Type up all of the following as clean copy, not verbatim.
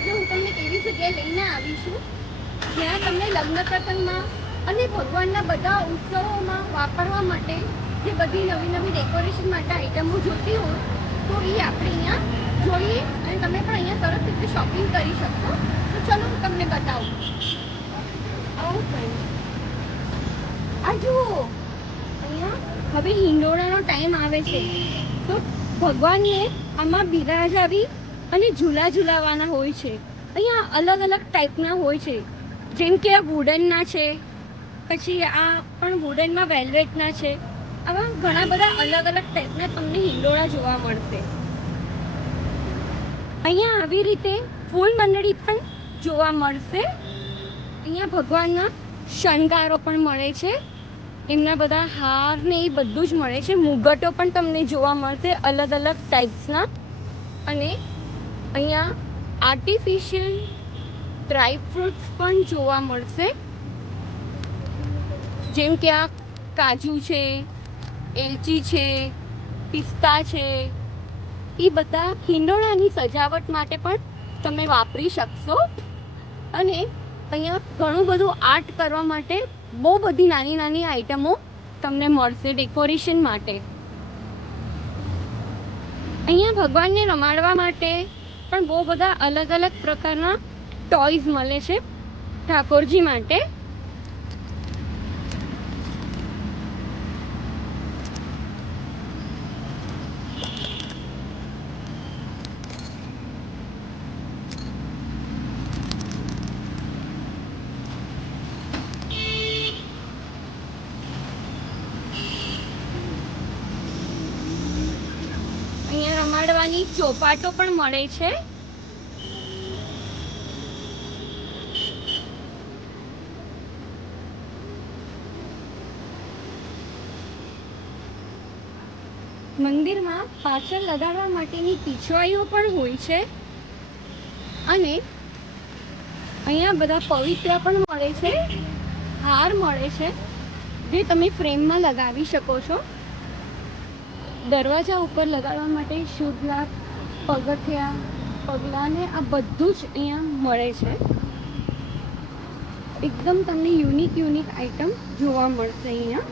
આજે હું તમને એવી જગ્યાએ લઈને આવી છું જ્યાં તમને લગ્ન પ્રસંગમાં અને ભગવાનના બધા ઉત્સવોમાં વાપરવા માટે જે બધી નવી નવી ડેકોરેશન માટે આઈટમો જોતી હોય તો એ આપણે અહીંયા જોઈએ અને તમે પણ અહીંયા સરસ રીતે શોપિંગ કરી શકશો. તો ચલો હું તમને બતાવું. આવો ફ્રેન્ડ, આ જુઓ, અહીંયા હવે હિંડોળાનો ટાઈમ આવે છે તો ભગવાનને આમાં બિરાજાવી અને ઝૂલા ઝૂલાવાના હોય છે. અહીંયા અલગ અલગ ટાઈપના હોય છે, જેમ કે આ વુડનના છે, પછી આ પણ વુડનમાં વેલ્વેટના છે. આવા ઘણા બધા અલગ અલગ ટાઈપના તમને હિંડોળા જોવા મળશે. અહીંયા આવી રીતે ફૂલ મંડળી પણ જોવા મળશે. અહીંયા ભગવાનના શણગારો પણ મળે છે, એમના બધા હાર ને એ બધું જ મળે છે. મુગટો પણ તમને જોવા મળશે અલગ અલગ ટાઈપ્સના. અને અહીંયા આર્ટિફિશિયલ ડ્રાય ફ્રૂટ્સ પણ જોવા મળશે, જેમ કે આ કાજુ છે, એલચી છે, પિસ્તા છે. એ બધા હિંડોળાની સજાવટ માટે પણ તમે વાપરી શકશો. અને અહીંયા ઘણું બધું આર્ટ કરવા માટે બહુ બધી નાની નાની આઈટમો તમને મળશે ડેકોરેશન માટે. અહીંયા ભગવાનને રમાડવા માટે પણ બહુ બધા અલગ અલગ પ્રકારના ટોયઝ મળે છે ઠાકોરજી માટે. અહીંયા રમાડવાની ચોપાટો પણ મળે છે. મંદિરમાં પાછળ લગાડવા માટેની પીછવાઈઓ પણ હોય છે. અને અહીંયા બધા પવિત્ર પણ મળે છે, હાર મળે છે, જે તમે ફ્રેમમાં લગાવી શકો છો. દરવાજા ઉપર લગાડવા માટે શુભ લાભ, પગથિયા, પગલાને આ બધું જ અહીંયા મળે છે. એકદમ તમને યુનિક આઈટમ જોવા મળશે અહીંયા.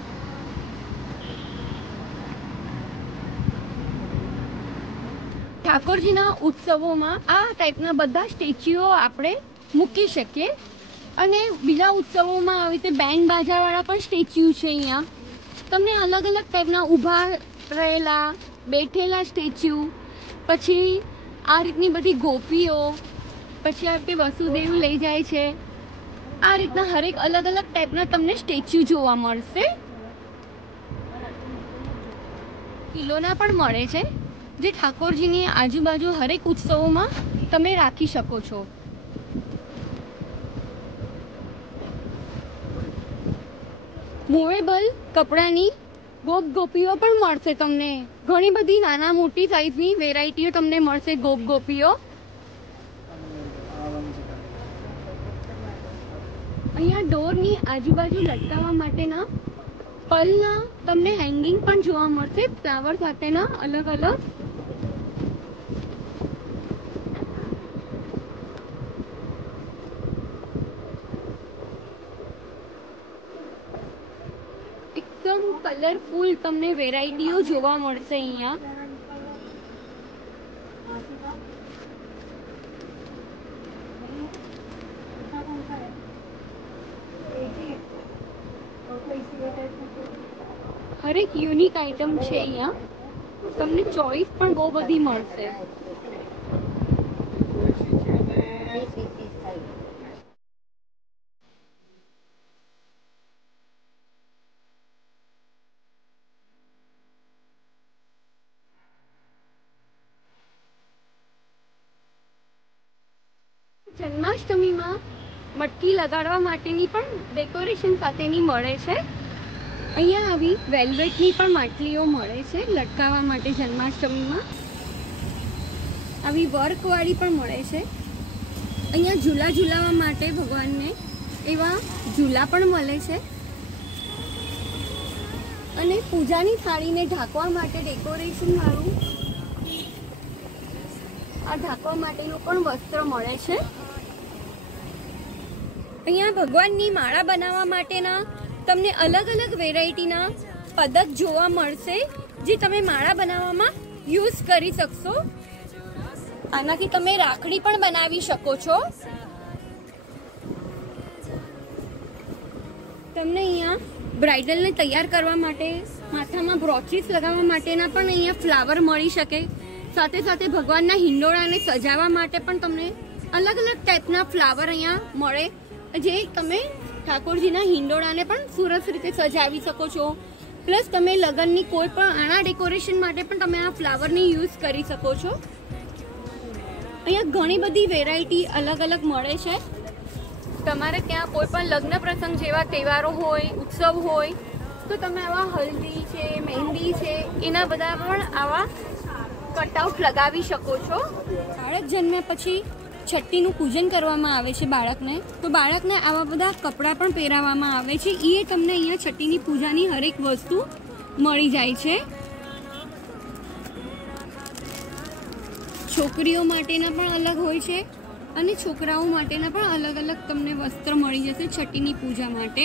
ઠાકોરજીના ઉત્સવોમાં આ ટાઈપના બધા સ્ટેચ્યુઓ આપણે મૂકી શકીએ. અને બીજા ઉત્સવોમાં આવી રીતે બેન્ડ બાજાવાળા પણ સ્ટેચ્યુ છે. અહીંયા તમને અલગ અલગ ટાઈપના ઊભા રહેલા, બેઠેલા સ્ટેચ્યુ, પછી આ રીતની બધી ગોપીઓ, પછી આ રીતે વસુદેવ લઈ જાય છે, આ રીતના હરેક અલગ અલગ ટાઈપના તમને સ્ટેચ્યુ જોવા મળશે. કિલોના પણ મળે છે, જે ઠાકોરજીની આજુબાજુ હરેક ઉત્સવોમાં તમે રાખી શકો છો. મૂવેબલ કપડાની ગોપીઓ પણ મળશે તમને. ઘણી બધી નાના મોટી સાઈઝની વેરાયટીઓ તમને મળશે ગોપીઓ. અહીંયા ડોરની આજુબાજુ લટકાવવા માટેના પલના તમને હેંગિંગ પણ જોવા મળશે, ફ્લાવર સાથેના અલગ અલગ. એકદમ કલરફુલ તમને વેરાયટીઓ જોવા મળશે અહીંયા. હરેક યુનિક આઈટમ છે અહીંયા. તમને ચોઈસ પણ બહુ બધી મળશે. જન્માષ્ટમીમાં મટકી લગાડવા માટેની પણ ડેકોરેશન સાથેની મળે છે. અહીંયા આવી વેલ્વેટની પણ માટલીઓ મળે છે લટકાવવા માટે. જન્માષ્ટમીમાં આવી વર્કવાળી પણ મળે છે. અહીંયા ઝૂલા ઝૂલાવવા માટે ભગવાનને એવા ઝૂલા પણ મળે છે. અને પૂજાની થાળીને ઢાંકવા માટે ડેકોરેશન વાળું આ ઢાંકવા માટેનું પણ વસ્ત્ર મળે છે. અહીંયા ભગવાનની માળા બનાવવા માટેના તમને અલગ અલગ વેરાયટીના પદક જોવા મળશે, જે તમે માળા બનાવવામાં યુઝ કરી શકશો. આનાથી તમે રાખડી પણ બનાવી શકો છો. તમને અહીંયા બ્રાઇડલને તૈયાર કરવા માટે, માથામાં બ્રોચીસ લગાવવા માટેના પણ અહીંયા ફ્લાવર મળી શકે. સાથે સાથે ભગવાનના હિંડોળાને સજાવવા માટે પણ તમને અલગ અલગ ટાઈપના ફ્લાવર અહીંયા મળે, જે તમે ઠાકોરજીના હિંડોળાને પણ સરસ રીતે સજાવી શકો છો. પ્લસ તમે લગ્નની કોઈ પણ આના ડેકોરેશન માટે પણ તમે આ ફ્લાવરની યુઝ કરી શકો છો. અહીંયા ઘણી બધી વેરાયટી અલગ અલગ મળે છે. તમારે ત્યાં કોઈ પણ લગ્ન પ્રસંગ જેવા તહેવારો હોય, ઉત્સવ હોય, તો તમે આવા હલ્દી છે, મહેંદી છે, એના બધા પણ આવા કટઆઉટ લગાવી શકો છો. બાળક જન્મ્યા પછી છઠ્ઠીનું પૂજન કરવામાં આવે છે બાળકને, તો બાળકને આવા બધા કપડાં પણ પહેરાવવામાં આવે છે. એ તમને અહીંયા છઠ્ઠીની પૂજાની હરેક વસ્તુ મળી જાય છે. છોકરીઓ માટેના પણ અલગ હોય છે અને છોકરાઓ માટેના પણ અલગ અલગ તમને વસ્ત્ર મળી જશે છઠ્ઠીની પૂજા માટે.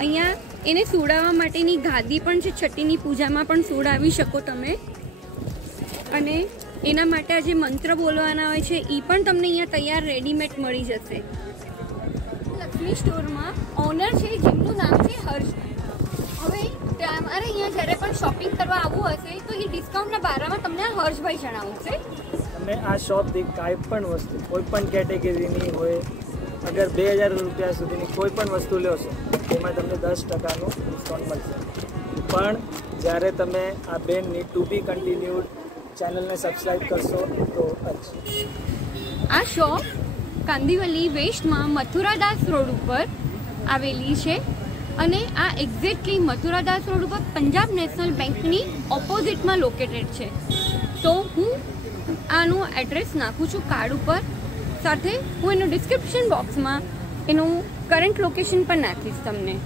અહીંયા એને સોડાવવા માટેની ગાદી પણ છે, છઠ્ઠીની પૂજામાં પણ સોડાવી શકો તમે. અને એના માટે જે મંત્ર બોલવાના હોય છે એ પણ તમને અહીંયા તૈયાર રેડીમેડ મળી જશે. લક્ષ્મી સ્ટોરમાં ઓનર છે જેમનું નામ છે હર્ષ. હવે તમારે અહીંયા જ્યારે પણ શોપિંગ કરવા આવવું હશે તો એ ડિસ્કાઉન્ટના બારામાં તમને હર્ષભાઈ જણાવશે. તમે આ શોપથી કાંઈ પણ વસ્તુ કોઈ પણ કેટેગરીની હોય, અગર 2000 રૂપિયા સુધીની કોઈ પણ વસ્તુ લો છો એમાં તમને 10%નું ડિસ્કાઉન્ટ મળશે. પણ જ્યારે તમે આ બેનની ટુ બી કન્ટિન્યુડ ચેનલને સબસ્ક્રાઈબ કરશો તો આ શોપ કાંદિવલી વેસ્ટમાં મથુરાદાસ રોડ ઉપર આવેલી છે. અને આ એક્ઝેક્ટલી મથુરાદાસ રોડ ઉપર પંજાબ નેશનલ બેંકની ઓપોઝિટમાં લોકેટેડ છે. તો હું આનું એડ્રેસ નાખું છું કાર્ડ ઉપર, સાથે હું એનું ડિસ્ક્રિપ્શન બોક્સમાં એનું કરંટ લોકેશન પણ નાખીશ તમને.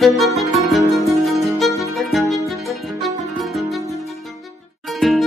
खबर